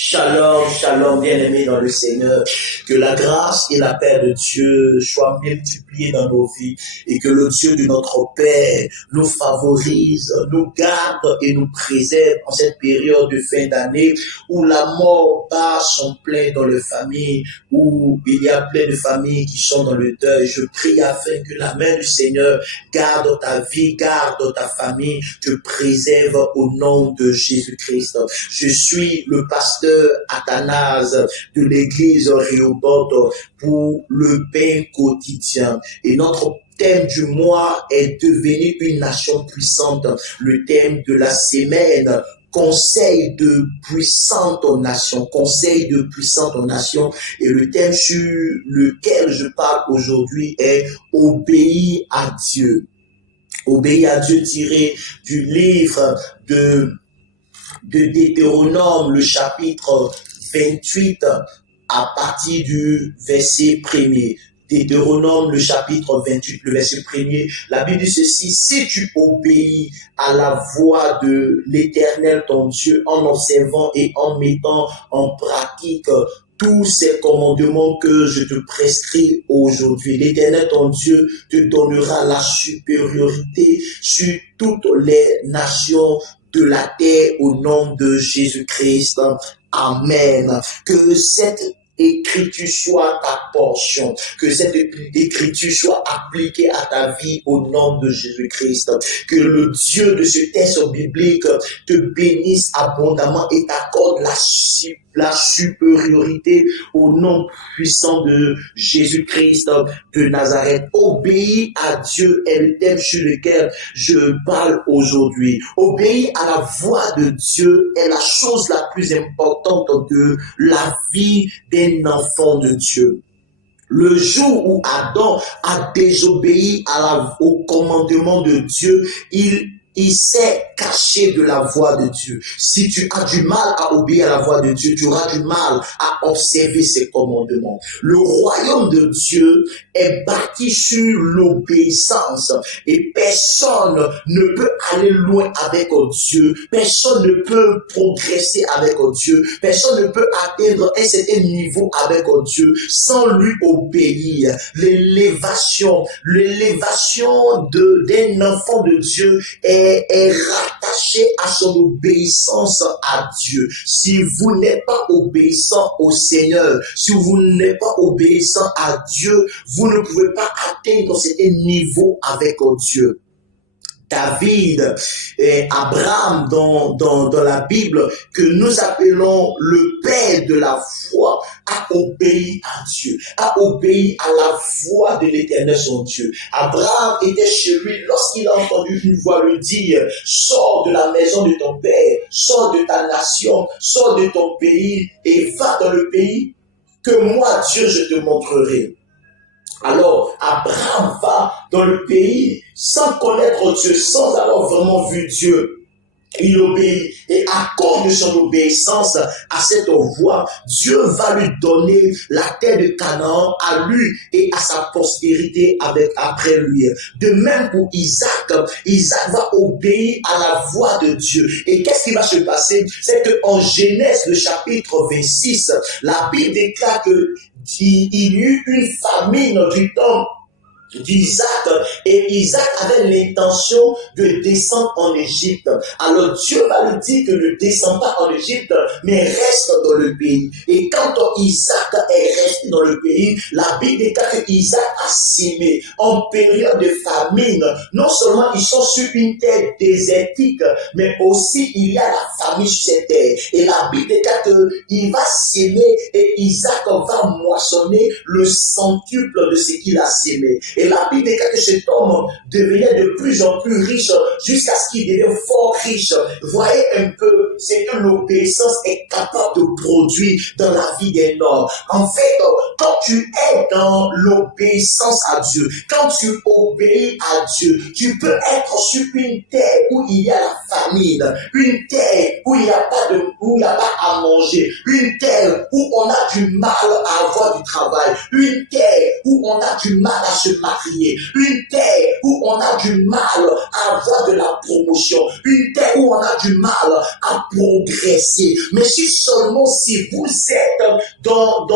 Shalom, shalom, bien-aimés dans le Seigneur. Que la grâce et la paix de Dieu soient multipliées dans nos vies et que le Dieu de notre Père nous favorise, nous garde et nous préserve en cette période de fin d'année où la mort bat son plein dans les familles, où il y a plein de familles qui sont dans le deuil. Je prie afin que la main du Seigneur garde ta vie, garde ta famille, te préserve au nom de Jésus-Christ. Je suis le pasteur Athanase de l'église Rehoboth pour le pain quotidien. Et notre thème du mois est devenu une nation puissante. Le thème de la semaine, conseil de puissante nation, conseil de puissante nation. Et le thème sur lequel je parle aujourd'hui est obéir à Dieu. Obéir à Dieu tiré du livre de Deutéronome, le chapitre 28, à partir du verset 1er. Deutéronome, le chapitre 28, le verset 1er. La Bible dit ceci: si tu obéis à la voix de l'Éternel ton Dieu en observant et en mettant en pratique tous ces commandements que je te prescris aujourd'hui, l'Éternel ton Dieu te donnera la supériorité sur toutes les nations de la terre au nom de Jésus-Christ. Amen. Que cette écriture soit ta portion, que cette écriture soit appliquée à ta vie au nom de Jésus-Christ. Que le Dieu de ce texte biblique te bénisse abondamment et t'accorde la supériorité au nom puissant de Jésus-Christ de Nazareth. Obéir à Dieu est le thème sur lequel je parle aujourd'hui. Obéir à la voix de Dieu est la chose la plus importante de la vie d'un enfant de Dieu. Le jour où Adam a désobéi au commandement de Dieu, il s'est caché de la voix de Dieu. Si tu as du mal à obéir à la voix de Dieu, tu auras du mal à observer ses commandements. Le royaume de Dieu est bâti sur l'obéissance et personne ne peut aller loin avec Dieu. Personne ne peut progresser avec Dieu. Personne ne peut atteindre un certain niveau avec Dieu sans lui obéir. L'élévation d'un enfant de Dieu est rattaché à son obéissance à Dieu. Si vous n'êtes pas obéissant au Seigneur, si vous n'êtes pas obéissant à Dieu, vous ne pouvez pas atteindre cet niveau avec Dieu. David et Abraham dans la Bible, que nous appelons le père de la foi, a obéi à Dieu, a obéi à la voix de l'Éternel son Dieu. Abraham était chez lui lorsqu'il a entendu une voix lui dire: sors de la maison de ton père, sors de ta nation, sors de ton pays et va dans le pays que moi, Dieu, je te montrerai. Alors, Abraham va dans le pays sans connaître Dieu, sans avoir vraiment vu Dieu. Il obéit et à cause de son obéissance à cette voix, Dieu va lui donner la terre de Canaan à lui et à sa postérité après lui. De même pour Isaac va obéir à la voix de Dieu. Et qu'est-ce qui va se passer? C'est qu'en Genèse, le chapitre 26, la Bible déclare qu'il y eut une famine du temps d'Isaac, et Isaac avait l'intention de descendre en Égypte. Alors Dieu va lui dire que ne descend pas en Égypte, mais reste dans le pays. Et quand Isaac est resté dans le pays, la Bible déclare que Isaac a sémé en période de famine. Non seulement ils sont sur une terre désertique, mais aussi il y a la famine sur cette terre. Et la Bible déclare qu'il va s'aimer et Isaac va moissonner le centuple de ce qu'il a sémé. Et la Bible déclare que cet homme devenait de plus en plus riche jusqu'à ce qu'il devienne fort riche. Voyez un peu ce que l'obéissance est capable de produire dans la vie d'un homme. En fait, quand tu es dans l'obéissance à Dieu, quand tu obéis à Dieu, tu peux être sur une terre où il y a la famine, une terre où il n'y a pas à manger, une terre où on a du mal à avoir du travail, une terre où on a du mal à se marier, une terre où on a du mal à avoir de la promotion, une terre où on a du mal à progresser. Mais si seulement si vous êtes dans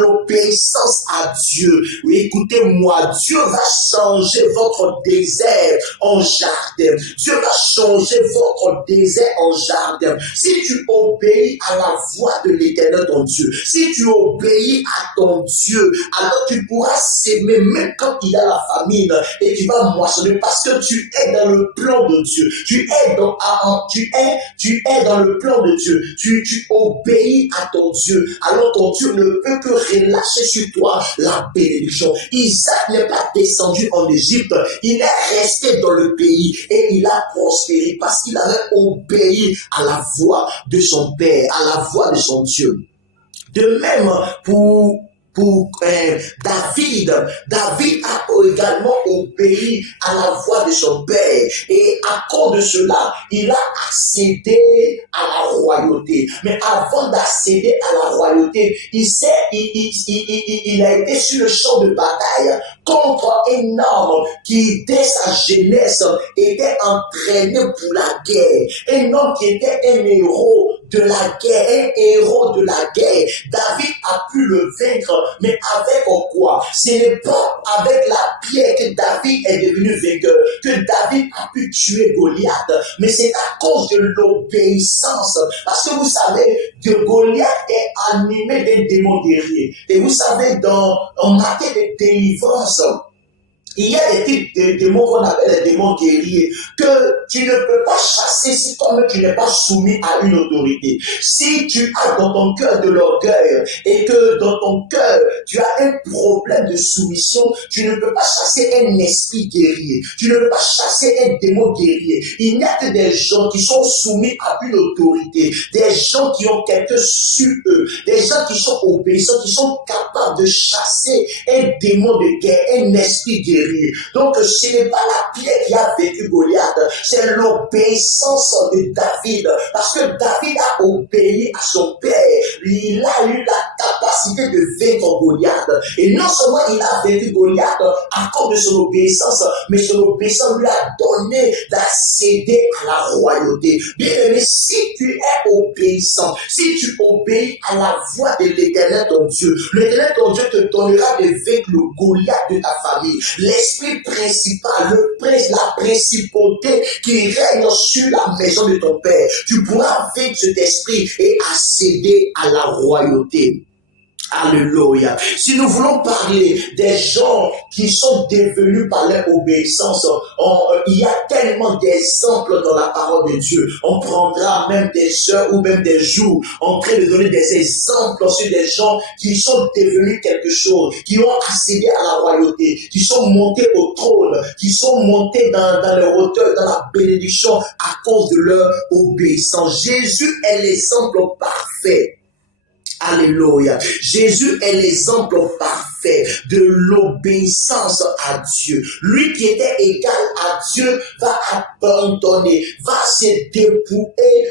l'obéissance à Dieu, oui, écoutez-moi, Dieu va changer votre désert en jardin. Dieu va changer votre désert en jardin. Si tu obéis à la voix de l'Éternel ton Dieu, si tu obéis à ton Dieu, alors tu pourras s'aimer même quand il y a la famine et tu vas moissonner parce que tu es dans le plan de Dieu. Tu es dans le plan de Dieu. Tu obéis à ton Dieu. Alors ton Dieu ne peut que relâcher sur toi la bénédiction. Isaac n'est pas descendu en Égypte. Il est resté dans le pays et il a prospéré parce qu'il avait obéi à la voix de son Père, à la voix de son Dieu. De même pour David a également obéi à la voix de son père et à cause de cela, il a accédé à la royauté. Mais avant d'accéder à la royauté, il a été sur le champ de bataille contre un homme qui, dès sa jeunesse, était entraîné pour la guerre. Un homme qui était un héros de la guerre, un héros de la guerre. David a pu le vaincre, mais avec quoi? Ce n'est pas avec la pierre que David est devenu vainqueur, que David a pu tuer Goliath, mais c'est à cause de l'obéissance. Parce que vous savez que Goliath est animé d'un démon guerrier. Et vous savez, en matière de délivrance, il y a des types de démons qu'on appelle les démons guerriers que tu ne peux pas chasser si toi-même tu n'es pas soumis à une autorité. Si tu as dans ton cœur de l'orgueil et que dans ton cœur tu as un problème de soumission, tu ne peux pas chasser un esprit guerrier. Tu ne peux pas chasser un démon guerrier. Il n'y a que des gens qui sont soumis à une autorité, des gens qui ont quelque chose sur eux, des gens qui sont obéissants, qui sont capables de chasser un démon de guerre, un esprit guerrier. Donc ce n'est pas la pierre qui a vaincu Goliath, c'est l'obéissance de David. Parce que David a obéi à son père. Il a eu la capacité de vaincre Goliath. Et non seulement il a vaincu Goliath à cause de son obéissance, mais son obéissance lui a donné d'accéder à la royauté. Bien aimé, si tu es obéissant, si tu obéis à la voix de l'Éternel ton Dieu, l'Éternel ton Dieu te donnera de vaincre le Goliath de ta famille. L'esprit principal, le prince, la principauté qui règne sur la maison de ton père. Tu pourras vaincre cet esprit et accéder à la royauté. Alléluia. Si nous voulons parler des gens qui sont devenus par leur obéissance, il y a tellement d'exemples dans la parole de Dieu. On prendra même des heures ou même des jours en train de donner des exemples sur des gens qui sont devenus quelque chose, qui ont accédé à la royauté, qui sont montés au trône, qui sont montés dans leur hauteur, dans la bénédiction à cause de leur obéissance. Jésus est l'exemple parfait. Alléluia. Jésus est l'exemple parfait de l'obéissance à Dieu. Lui qui était égal à Dieu va abandonner, va se dépouiller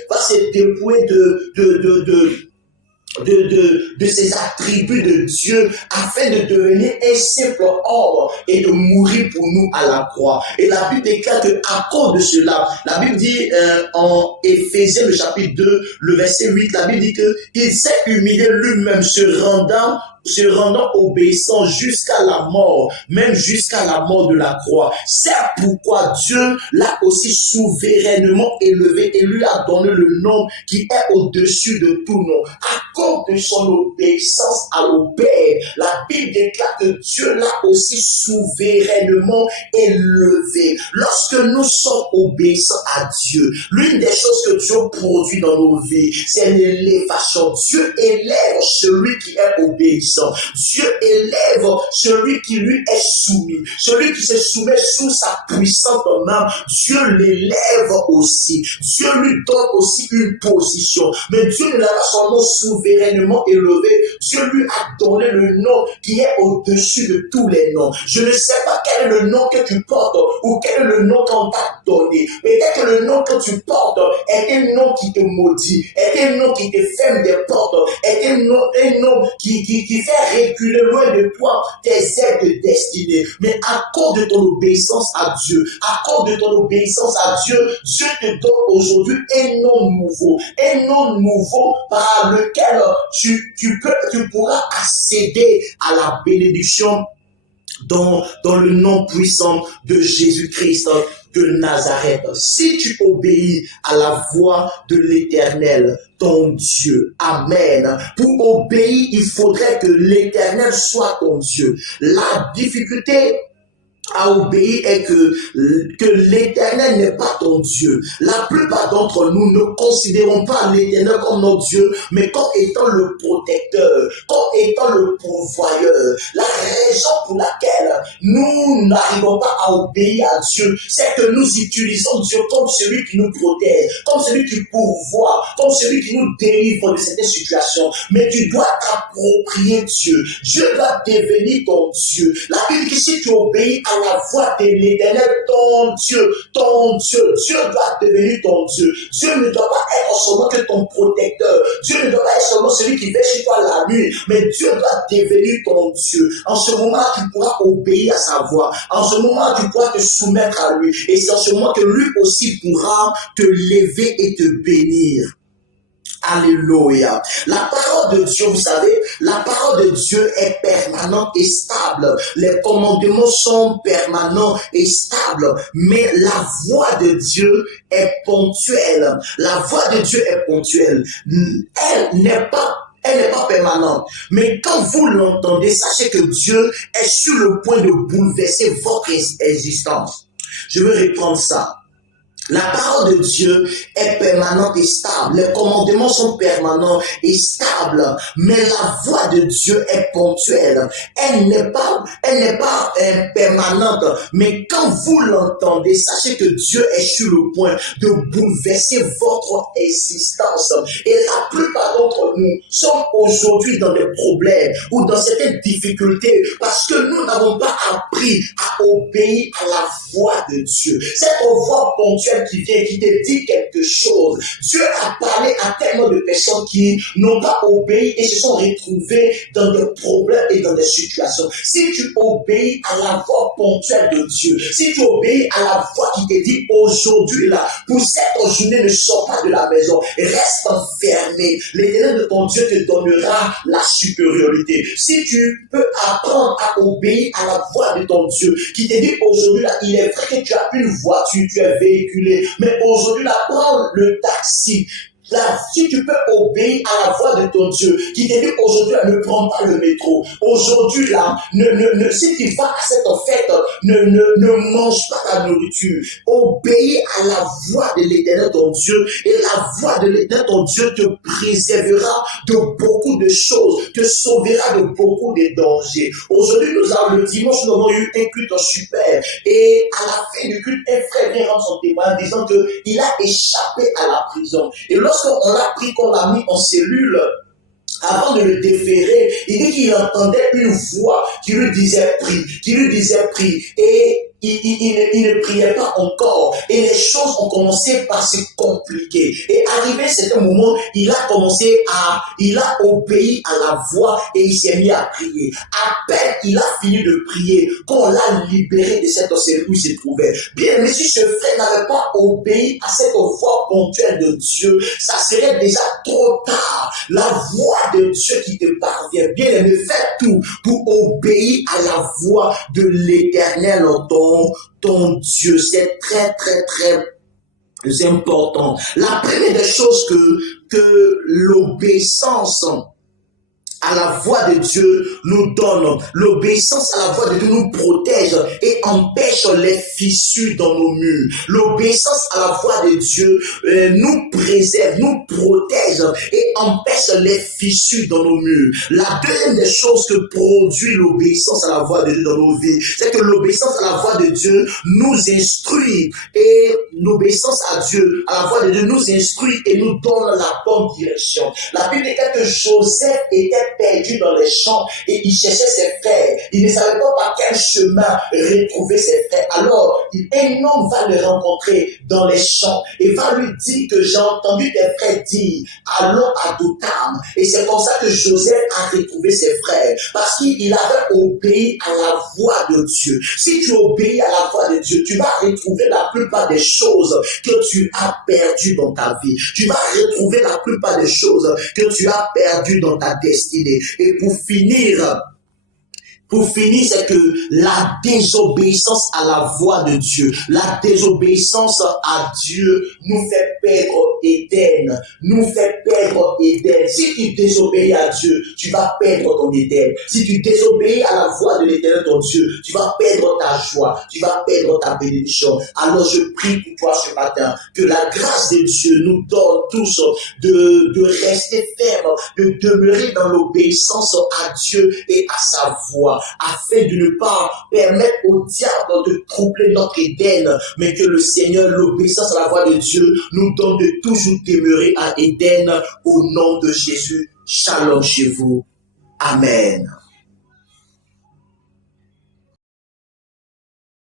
de ses attributs de Dieu afin de devenir un simple homme et de mourir pour nous à la croix. Et la Bible déclare que à cause de cela, la Bible dit en Éphésiens le chapitre 2, le verset 8, la Bible dit que il s'est humilié lui-même se rendant obéissant jusqu'à la mort, même jusqu'à la mort de la croix. C'est pourquoi Dieu l'a aussi souverainement élevé et lui a donné le nom qui est au-dessus de tout nom. À cause de son obéissance au Père, la Bible déclare que Dieu l'a aussi souverainement élevé. Lorsque nous sommes obéissants à Dieu, l'une des choses que Dieu produit dans nos vies, c'est l'élévation. Dieu élève celui qui est obéissant. puissant. Dieu élève celui qui lui est soumis. Celui qui se soumet sous sa puissante main, Dieu l'élève aussi. Dieu lui donne aussi une position. Mais Dieu ne l'a pas seulement souverainement élevé, Dieu lui a donné le nom qui est au-dessus de tous les noms. Je ne sais pas quel est le nom que tu portes ou quel est le nom qu'on t'a donné. Peut-être que le nom que tu portes est un nom qui te maudit, est un nom qui te ferme des portes, est un nom qui fait reculer loin de toi tes ailes de destinée. Mais à cause de ton obéissance à Dieu, à cause de ton obéissance à Dieu, Dieu te donne aujourd'hui un nom nouveau par lequel tu pourras accéder à la bénédiction dans le nom puissant de Jésus-Christ de Nazareth. Si tu obéis à la voix de l'Éternel, ton Dieu, amen. Pour obéir, il faudrait que l'Éternel soit ton Dieu. La difficulté à obéir est que l'Éternel n'est pas ton Dieu. La plupart d'entre nous ne considérons pas l'Éternel comme notre Dieu, mais comme étant le protecteur, comme étant le pourvoyeur. La raison pour laquelle nous n'arrivons pas à obéir à Dieu, c'est que nous utilisons Dieu comme celui qui nous protège, comme celui qui pourvoit, comme celui qui nous délivre de certaines situations. Mais tu dois t'approprier Dieu. Dieu doit devenir ton Dieu. La Bible dit que si tu obéis à la voix de l'Éternel, Dieu doit devenir ton Dieu. Dieu ne doit pas être seulement que ton protecteur. Dieu ne doit pas être seulement celui qui veille chez toi la nuit, mais Dieu doit devenir ton Dieu. En ce moment, tu pourras obéir à sa voix. En ce moment, tu pourras te soumettre à lui. Et c'est en ce moment que lui aussi pourra te lever et te bénir. Alléluia. La parole de Dieu, vous savez, la parole de Dieu est permanente et stable. Les commandements sont permanents et stables. Mais la voix de Dieu est ponctuelle. La voix de Dieu est ponctuelle. Elle n'est pas permanente. Mais quand vous l'entendez, sachez que Dieu est sur le point de bouleverser votre existence. Je vais reprendre ça. La parole de Dieu est permanente et stable. Les commandements sont permanents et stables. Mais la voix de Dieu est ponctuelle. Elle n'est pas permanente. Mais quand vous l'entendez, sachez que Dieu est sur le point de bouleverser votre existence. Et la plupart d'entre nous sommes aujourd'hui dans des problèmes ou dans certaines difficultés parce que nous n'avons pas appris à obéir à la voix de Dieu. Cette voix ponctuelle qui vient, qui te dit quelque chose. Dieu a parlé à tellement de personnes qui n'ont pas obéi et se sont retrouvées dans des problèmes et dans des situations. Si tu obéis à la voix ponctuelle de Dieu, si tu obéis à la voix qui te dit aujourd'hui là, pour cette journée ne sors pas de la maison, reste enfermé. L'Éternel de ton Dieu te donnera la supériorité. Si tu peux apprendre à obéir à la voix de ton Dieu qui te dit aujourd'hui là, il est vrai que tu as une voiture, tu es véhiculé, mais aujourd'hui là, prends le taxi. Là, si tu peux obéir à la voix de ton Dieu, qui te dit aujourd'hui, ne prends pas le métro. Aujourd'hui, là, si tu vas à cette fête, ne mange pas ta nourriture. Obéis à la voix de l'Éternel ton Dieu, et la voix de l'Éternel ton Dieu te préservera de beaucoup de choses, te sauvera de beaucoup de dangers. Aujourd'hui, le dimanche, nous avons eu un culte super, et à la fin du culte, un frère vient rendre son témoignage disant qu'il a échappé à la prison. Et lorsqu'on l'a pris, qu'on l'a mis en cellule, avant de le déférer, il dit qu'il entendait une voix qui lui disait prie, et il ne priait pas encore, et les choses ont commencé par se compliquer, et arrivé à certain moment, il a obéi à la voix, et il s'est mis à prier. À peine il a fini de prier, qu'on l'a libéré de cette cellule où il se trouvait. Bien, mais si ce frère n'avait pas obéi à cette voix ponctuelle de Dieu, ça serait déjà trop tard. La voix de Dieu qui te parvient, bien aimé, fais tout pour obéir à la voix de l'Éternel, ton Dieu. C'est très, très, très important. La première des choses que l'obéissance à la voix de Dieu nous donne. L'obéissance à la voix de Dieu nous protège et empêche les fissures dans nos murs. L'obéissance à la voix de Dieu nous préserve, nous protège et empêche les fissures dans nos murs. La deuxième des choses que produit l'obéissance à la voix de Dieu dans nos vies, c'est que l'obéissance à la voix de Dieu nous instruit, et l'obéissance à Dieu, à la voix de Dieu, nous instruit et nous donne la bonne direction. La Bible dit que Joseph était perdu dans les champs et il cherchait ses frères. Il ne savait pas par quel chemin retrouver ses frères. Alors, un homme va le rencontrer dans les champs et va lui dire que j'ai entendu tes frères dire, allons à Dothan. Et c'est comme ça que Joseph a retrouvé ses frères, parce qu'il avait obéi à la voix de Dieu. Si tu obéis à la voix de Dieu, tu vas retrouver la plupart des choses que tu as perdues dans ta vie. Tu vas retrouver la plupart des choses que tu as perdues dans ta destinée. Et pour finir, c'est que la désobéissance à la voix de Dieu, la désobéissance à Dieu nous fait perdre Éden, Si tu désobéis à Dieu, tu vas perdre ton Éden. Si tu désobéis à la voix de l'Éternel, ton Dieu, tu vas perdre ta joie, tu vas perdre ta bénédiction. Alors je prie pour toi ce matin, que la grâce de Dieu nous donne tous de rester ferme, de demeurer dans l'obéissance à Dieu et à sa voix, afin de ne pas permettre au diable de troubler notre Éden, mais que le Seigneur, l'obéissance à la voix de Dieu, nous donne de toujours demeurer à Éden, au nom de Jésus. Shalom chez vous. Amen.